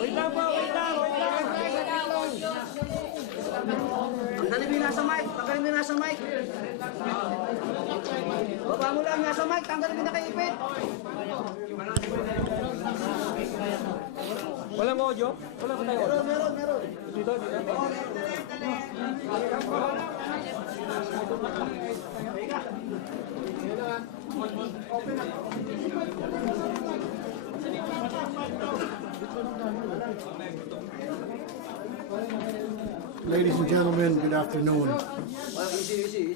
Wait lang po, wait lang. Tanggalin mo yung nasa mic, tanggalin mo yung nasa mic. Baba mo lang nasa mic, tanggalin mo na kay Ipit. Walang audio? Wala ba tayo audio? Meron. Dito. Ladies and gentlemen, good afternoon. Easy.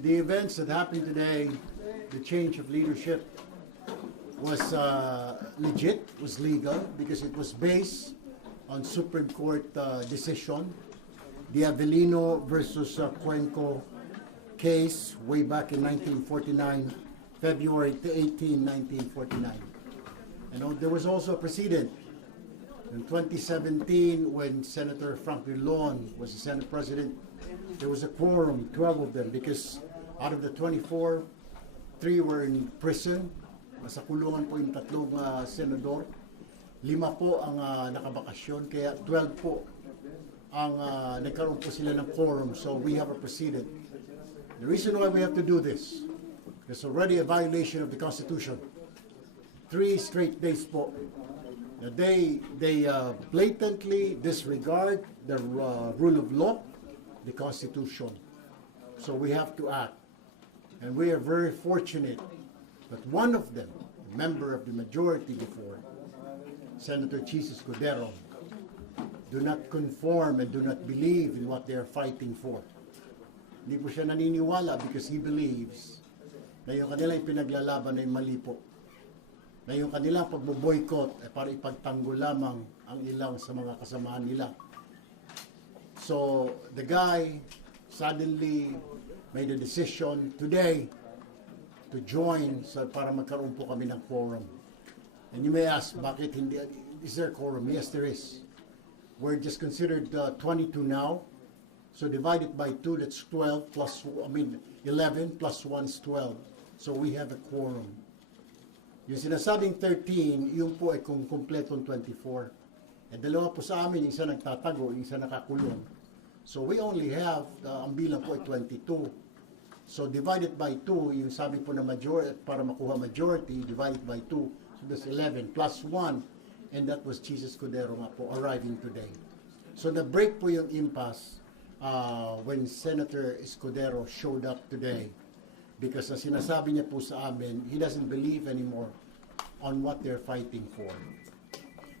The events that happened today, the change of leadership, was legit, was legal, because it was based on Supreme Court decision. The Avellino versus Cuenco case way back in 1949, February 18, 1949. And there was also a precedent. In 2017, when Senator Frank Drilon was the Senate President, there was a quorum, 12 of them, because out of the 24, 3 were in prison. Nasa kulungan po yung tatlong senador. 5 po ang nakabakasyon, kaya 12 po ang nagkaroon po sila ng quorum. So we have a precedent. The reason why we have to do this, there's already a violation of the Constitution. 3 straight days po. They blatantly disregard the rule of law, the Constitution. So we have to act. And we are very fortunate that one of them, a member of the majority before, Senator Chis Escudero, do not conform and do not believe in what they are fighting for. Hindi po siya naniniwala because he believes na yung kanilang pinaglalaban ay mali po. Na yung kanilang pagbo-boycott ay para ipagtanggol lamang ang ilang sa mga kasamahan nila. So, the guy suddenly made a decision today to join para magkaroon po kami ng quorum. And you may ask, bakit hindi? Is there a quorum? Yes, there is. We're just considered 22 now. So, divided by 2, that's 12 plus, 11 plus 1 is 12. So, we have a quorum. Yung sinasabing 13, yung po ay kung kumpletong 24. Dalawa po sa amin, yung isa nagtatago, yung isa nakakulong. So we only have, ang bilang po ay 22. So divided by 2, yung sabi po na majority, para makuha majority, divided by 2, so that's 11, plus 1, and that was Chis Escudero nga po, arriving today. So na-break po yung impasse when Senator Escudero showed up today. Because ang sinasabi niya po sa amin, he doesn't believe anymore on what they're fighting for.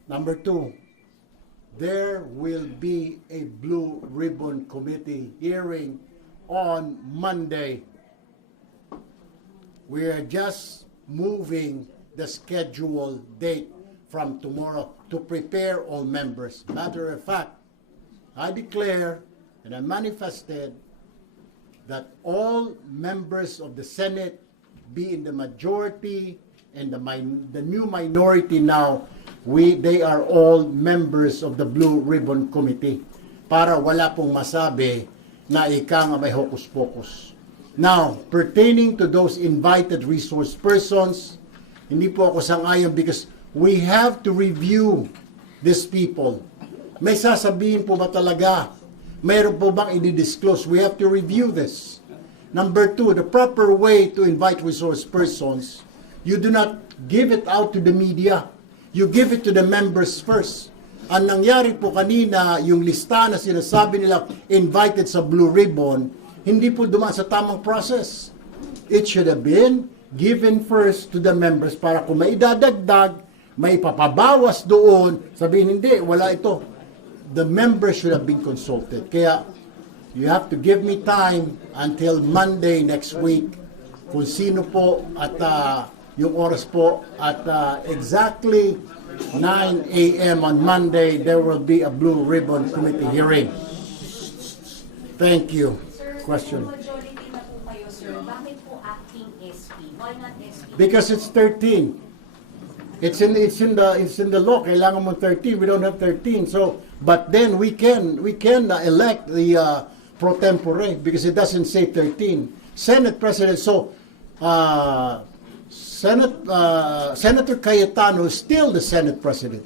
Number 2, there will be a Blue Ribbon Committee hearing on Monday. We are just moving the scheduled date from tomorrow to prepare all members. Matter of fact, I declare and I manifested that all members of the Senate, be in the majority and the new minority now, they are all members of the Blue Ribbon Committee para wala pong masabi na ika nga may hocus-pocus. Now, pertaining to those invited resource persons, hindi po ako sang-ayon because we have to review these people. May sasabihin po ba talaga? Mayroon po bang i-disclose? We have to review this. Number 2, the proper way to invite resource persons, you do not give it out to the media. You give it to the members first. Ang nangyari po kanina, yung lista na sinasabi nila invited sa Blue Ribbon, hindi po dumaan sa tamang process. It should have been given first to the members para kung may idadagdag, may papabawas doon, sabihin hindi, wala ito. The members should have been consulted. Kaya, you have to give me time until Monday next week kung sino po at yung oras po at exactly 9 a.m. on Monday, there will be a Blue Ribbon Committee hearing. Thank you. Question. Majority na po kayo, sir. Bakit po acting SP? Why not SP? Because it's 13. It's in the law. Kailangan mo 13. We don't have 13. So, but then we can elect the pro tempore because it doesn't say 13. Senate President. So, Senator Cayetano is still the Senate President.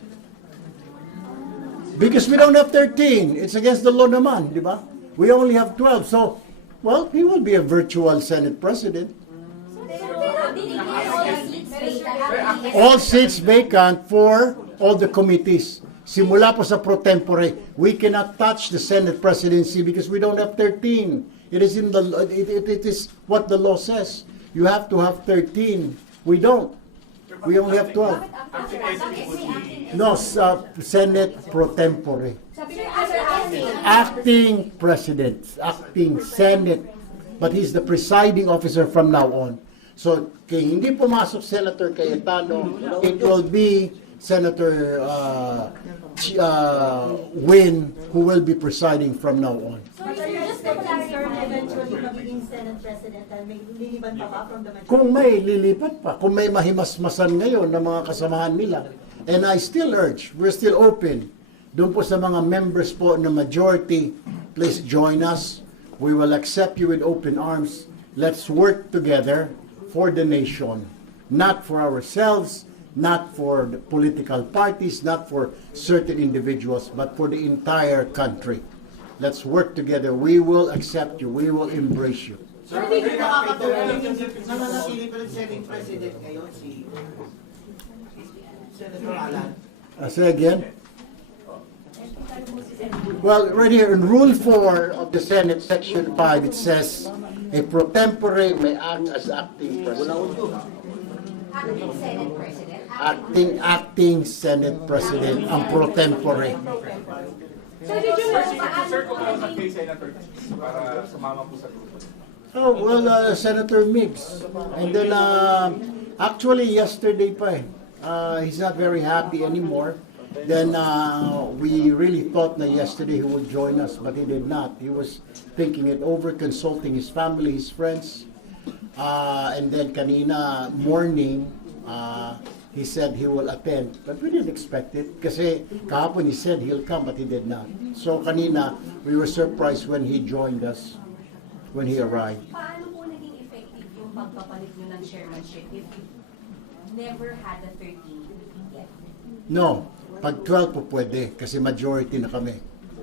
Because we don't have 13. It's against the law naman, di ba? We only have 12. So, well, he will be a virtual Senate President. All seats vacant for all the committees. Simula po sa pro tempore, we cannot touch the Senate presidency because we don't have 13. It is in the it is what the law says. You have to have 13. We don't. We only have 12. No, Senate pro tempore. Acting president, acting Senate. But he's the presiding officer from now on. So, kay hindi pumasok Senator Cayetano, it will be Senator Win who will be presiding from now on. So, just to clarify, eventually magiging Senate President, may liliban pa ba from the majority? Kung may lilipat pa, kung may mahimasmasan ngayon ng mga kasamahan nila. And I still urge, we're still open. Doon po sa mga members po ng majority, please join us. We will accept you with open arms. Let's work together for the nation, not for ourselves, not for the political parties, not for certain individuals, but for the entire country. Let's work together. We will accept you. We will embrace you. Sir, hindi ko nakakatulong nananatili pa rin Senate President ngayon si Senator Alan. Say again. Well, right here in Rule 4 of the Senate, Section 5, it says, a pro tempore may act as acting president. Acting Senate President. Acting Senate President, ang pro tempore. So did you know Sir, kung ano kay Senator para sumama po sa grupo? Oh, well, Senator Mix. And then, actually, yesterday pa he's not very happy anymore. Then we really thought that yesterday he would join us, but he did not. He was thinking it over, consulting his family, his friends. And then kanina morning, he said he will attend. But we didn't expect it. Kasi kahapon he said he'll come, but he did not. So kanina, we were surprised when he joined us, when he arrived. paano po naging effective yung pagpapalit nyo ng chairmanship if you never had the 13 yet? No, pag 12 po pwede, kasi majority na kami.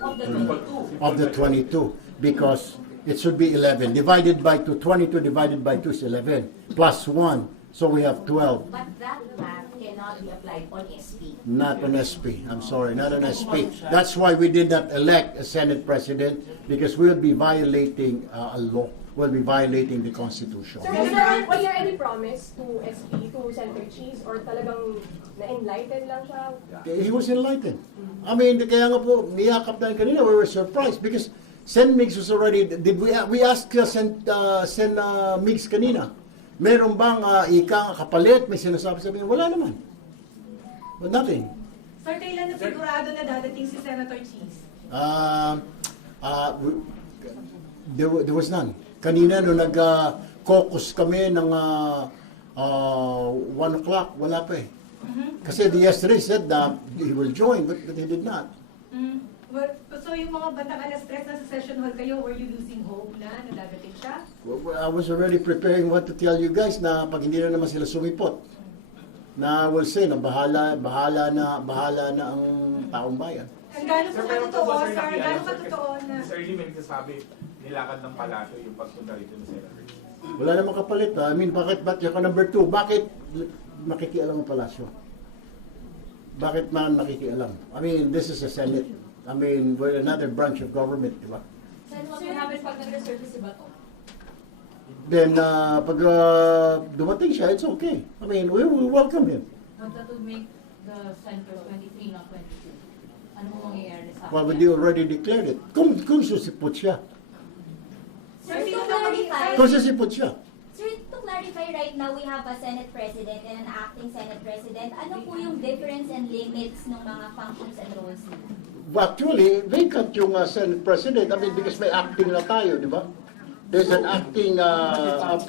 Of the 22. Of the 22, because it should be 11. Divided by 2, 22 divided by 2 is 11. Plus 1, so we have 12. But that math cannot be applied on SP. Not on SP. I'm sorry, not on SP. That's why we did not elect a Senate President, because we'll be violating a law. We'll be violating the Constitution. Sir, was there any promise to SP, to Senator Cheese, or talagang na-enlighten lang siya? He was enlightened. I mean, kaya nga po, niyakap na kanina, we were surprised, because Sen Mix was already, we asked Sen Mix kanina, meron bang ika kapalit, may sinasabi sabi, wala naman. But nothing. Sir, kailan na sigurado na dadating si Senator Cheese? There was none. Kanina, nung nag-caucus kami ng 1 o'clock, wala pa eh. Kasi yesterday said that he will join, but he did not. Well, so yung mga batang alas 3 na sa session hall kayo, were you losing hope na dadating siya? Well, I was already preparing what to tell you guys na pag hindi na naman sila sumipot, na will say na bahala na ang taong bayan. Ang gano'n Sir, ka pero totoo, po, sir? Gano'n ka totoo na? Sir, Lee, may nagsasabi, nilakad ng palato yung pagpunta rito ni Senator. Wala namang kapalit. I mean, bakit yung number 2? Bakit nakikialam ang palasyo? Bakit man nakikialam? I mean, this is a Senate. I mean, we're another branch of government, di ba? Sir, what will happen pag nag-resurface si Bato? Then, pag dumating siya, it's okay. I mean, we will welcome him. But that would make the center 23, not 22. Ano mo mangyayari sa Well, we already declared it. Kung susipot siya. Sir, to clarify, Kung susipot siya. Sir, to clarify, right now we have a Senate President and an acting Senate President. Ano po yung difference and limits ng mga functions and roles? Actually, vacant yung Senate President. I mean, because may acting na tayo, di ba? There's an acting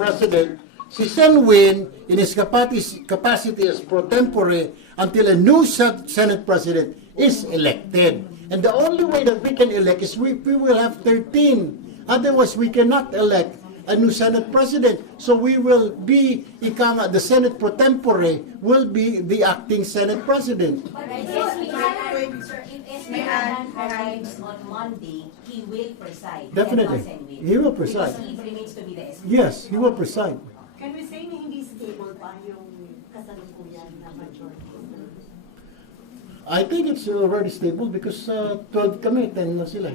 president. si Sen Win in his capacity as pro tempore until a new Senate President is elected. And the only way that we can elect is we will have 13. Otherwise, we cannot elect a new Senate President. So we will be, the Senate pro tempore will be the acting Senate President. But if SB Alan, sir, if SB Alan arrives on Monday, he will preside. Definitely. At House and Will. He will preside. Because he remains to be the SB. Yes, he will preside. Can we say na hindi stable pa yung kasalukuyan na majority? I think it's already stable because 12 kami, 10 na sila.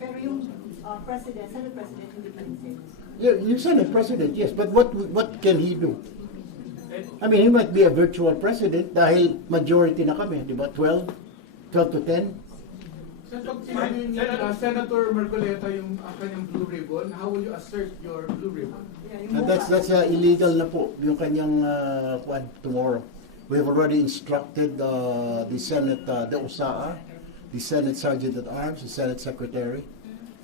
Pero yung president, Senate President, hindi pa rin stable. Yeah, you Senate President, yes, but what can he do? I mean, he might be a virtual president dahil majority na kami, di ba? 12 to 10. Senator Marcoleta yung kanyang blue ribbon, how will you assert your blue ribbon? That's illegal na po, yung kanyang tomorrow. We have already instructed the Senate, the USAA, the Senate Sergeant at Arms, the Senate Secretary.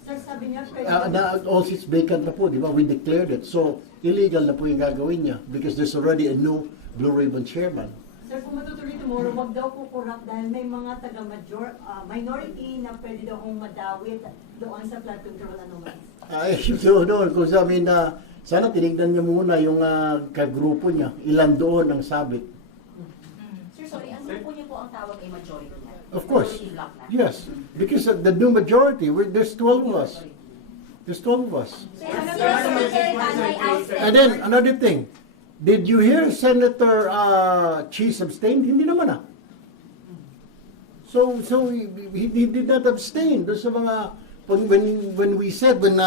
Sir, sabi niya, Na all seats vacant na po, di ba? We declared it. So, illegal na po yung gagawin niya because there's already a new Blue Ribbon Chairman. Sir, kung matutuloy tomorrow, wag daw po corrupt dahil may mga minority na pwede daw kong madawit doon sa flood control anomalies. Ay, doon, kung sabi na, sana tinignan niya muna yung kagrupo niya. Ilan doon ang sabit. Sir, sorry, ang grupo niyo po ang tawag ay majority na. Of course. Majority block na. Yes, because of the new majority, there's 12 of us. There's 12 of us. And then, another thing, did you hear Senator Cheese abstain? Hindi naman So he did not abstain. Doon sa mga, when we said, when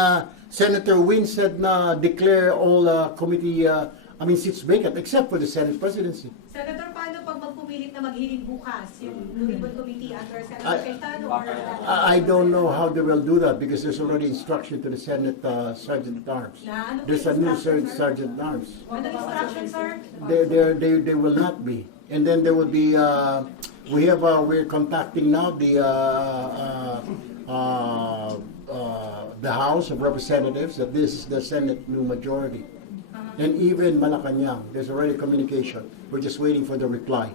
Senator Win said na declare all committee, seats vacant, except for the Senate presidency. Senator, paano pag magpumilit na maghiling bukas yung Blue Ribbon Committee under Senator Cayetano or... I don't know how they will do that because there's already instruction to the Senate Sergeant at Arms. Na, ano There's a po yung new instruction, sir? Sergeant at Arms. Ano instruction, sir? They will not be. And then there will be, we're contacting now the House of Representatives that this is the Senate new majority. And even Malacanang, there's already communication. We're just waiting for the reply.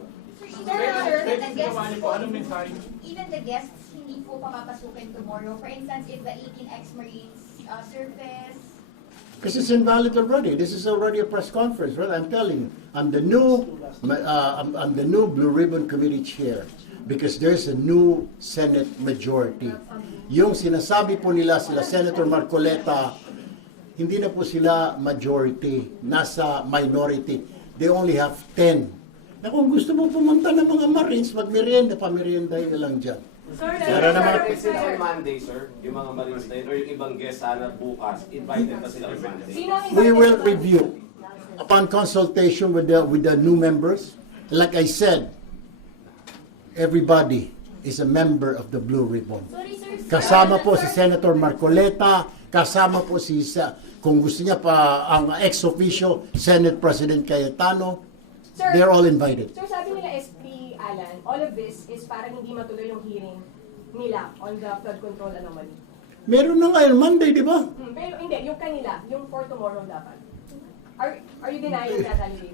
Even the guests, hindi po papapasukin tomorrow. For instance, if the 18 ex-Marines surface, Because it's invalid already. This is already a press conference, right? I'm telling you, I'm the new Blue Ribbon Committee chair because there's a new Senate majority. Yung sinasabi po nila sila Senator Marcoleta, hindi na po sila majority, nasa minority. They only have 10. Na kung gusto mo pumunta ng mga Marines, magmerienda, pamerienda yun lang dyan. Sir, Para naman, Since on Monday, sir, yung mga Marines na yun, or yung ibang guest sana bukas, invited na sila on Monday. Sino ang we invited will sa- review upon consultation with the new members. Like I said, everybody is a member of the Blue Ribbon. sorry sir, Kasama po si Senator Marcoleta, kasama po kung gusto niya pa, ang ex-officio Senate President Cayetano. Sir, They're all invited. Sir, sabi nila SP Alan, all of this is para hindi matuloy yung hearing nila on the flood control anomaly. Meron na ngayon Monday, di ba? Pero hindi, yung kanila, yung for tomorrow dapat. Are you denying that, Ali?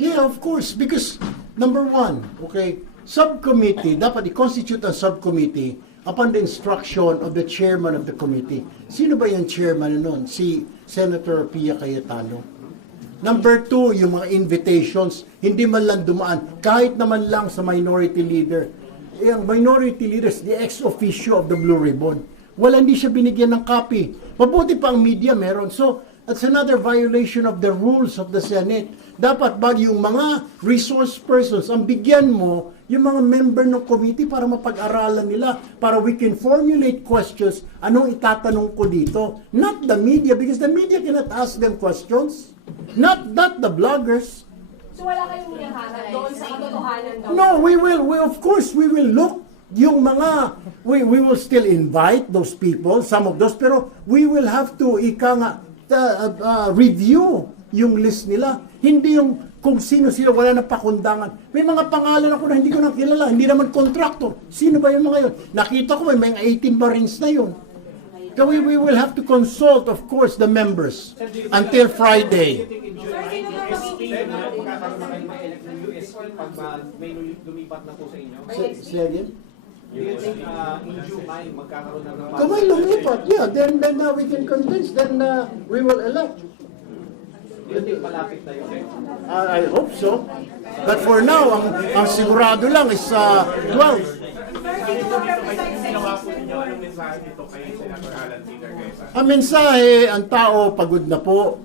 Yeah, of course. Because, number one, okay, subcommittee, dapat i-constitute ang subcommittee upon the instruction of the chairman of the committee. Sino ba yung chairman nun? Si Senator Pia Cayetano. Number two, yung mga invitations, hindi man lang dumaan, kahit naman lang sa minority leader. Yung minority leaders, the ex-officio of the Blue Ribbon. Wala, hindi siya binigyan ng copy. Mabuti pa ang media meron. So, that's another violation of the rules of the Senate. Dapat bag yung mga resource persons, ang bigyan mo yung mga member ng committee para mapag-aralan nila, para we can formulate questions, anong itatanong ko dito. Not the media, because the media cannot ask them questions. Not the bloggers. So wala kayong hinahanap doon sa katotohanan daw? No, of course, we will look yung mga, we will still invite those people, some of those, pero we will have to review yung list nila. Hindi yung kung sino sila, wala na pakundangan. May mga pangalan ako na hindi ko na kilala, hindi naman contractor. Sino ba yung mga yun? Nakita ko may mga 18 Marines na yun. So we will have to consult, of course, the members until Friday. tingin mo magkakaroon na kayo ma-elect ng USP pag may lumipat na po sa inyo? Say again? Do you think in July magkakaroon na ng Kung may lumipat, yeah, then we can convince, then we will elect. Do you think malapit na yun? I hope so. But for now, ang sigurado lang is 12. Ang mensahe, ang tao pagod na po.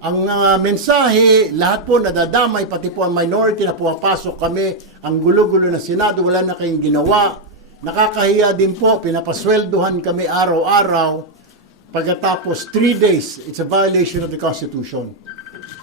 Ang mensahe, lahat po nadadamay, pati po ang minority na pumapasok kami, ang gulo-gulo na Senado, wala na kayong ginawa. Nakakahiya din po, pinapasweldohan kami araw-araw. Pagkatapos 3 days, it's a violation of the Constitution.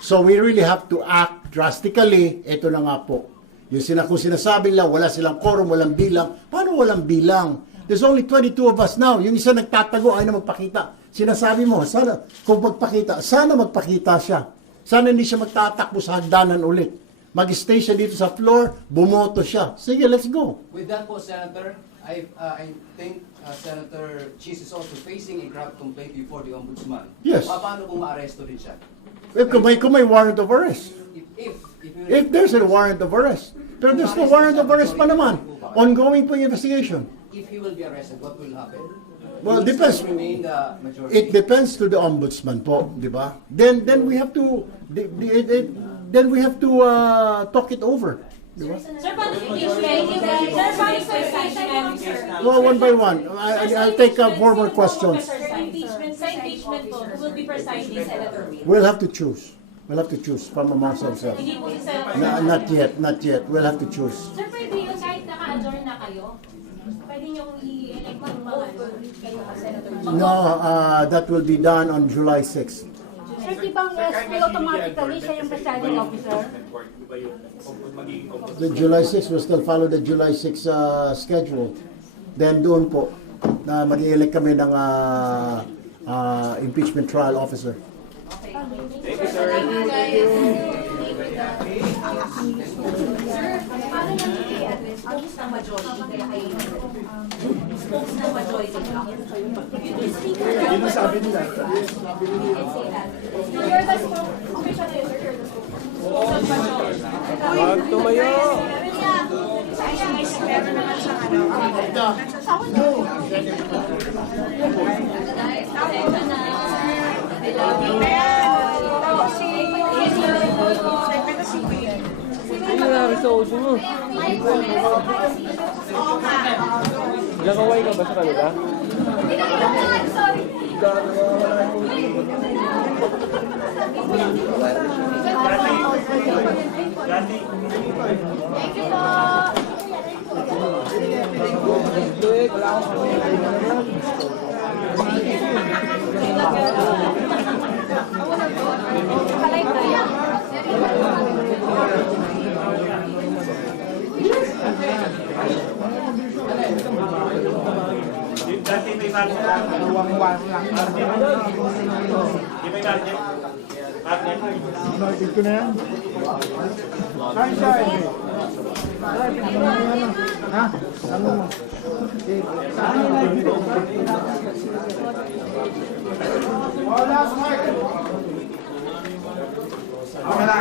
So we really have to act drastically. Ito na nga po. Yung kung sinasabi lang, wala silang quorum, walang bilang. Paano walang bilang? There's only 22 of us now. Yung isa nagtatago, ay na magpakita. Sinasabi mo, sana, kung magpakita, sana magpakita siya. Sana hindi siya magtatakbo sa hagdanan ulit. Mag-stay siya dito sa floor, bumoto siya. Sige, let's go. With that po, Senator, I think Senator Cheese is also facing a grave complaint before the Ombudsman. Yes. Paano kung ma-aresto din siya? Kung may warrant of arrest. If There's a warrant of arrest. Pero there's no warrant of arrest pa naman. Ongoing po yung investigation. If he will be arrested, what will happen? Well, Will he depends. still remain the majority? It depends to the ombudsman po, di ba? Then we have to talk it over, di ba? Sir, paano impeachment? Well, one by one. I'll take 4 more questions. Sa impeachment po, who will be presiding, Senator Will? We'll have to choose. We'll have to choose from amongst ourselves. Hindi po si Senator. Not yet. We'll have to choose. Sir, pwede yung kahit naka-adjourn na kayo, pwede niyong i-elect ng mga kayo ang Senator. No, that will be done on July 6th. Sir, di bang still automatically siya yung presiding officer? The July 6th will still follow the July 6 schedule. Then doon po, na mag-elect kami ng impeachment trial officer. Thank you, sir. Paano nang i-address spokes ng majority kaya kayo spokes ng majority block? Yung speaker na Yun ang sabi nila. You're the official leader, you're the spokes of majority. Wag tumayo! Ano nangyari sa uso mo? Nakaway ka ba sa kanila? Dati may margin lang. Luwang-luwang lang. Di may margin. Nakikita ko na yan. Saan siya eh? Ha? Ano mo? Wala, smart! Wala.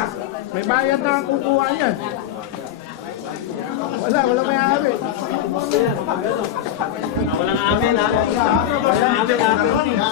May bayad na ang kukuha yan. Wala may amin. Walang amin, ha? Walang amin, ha?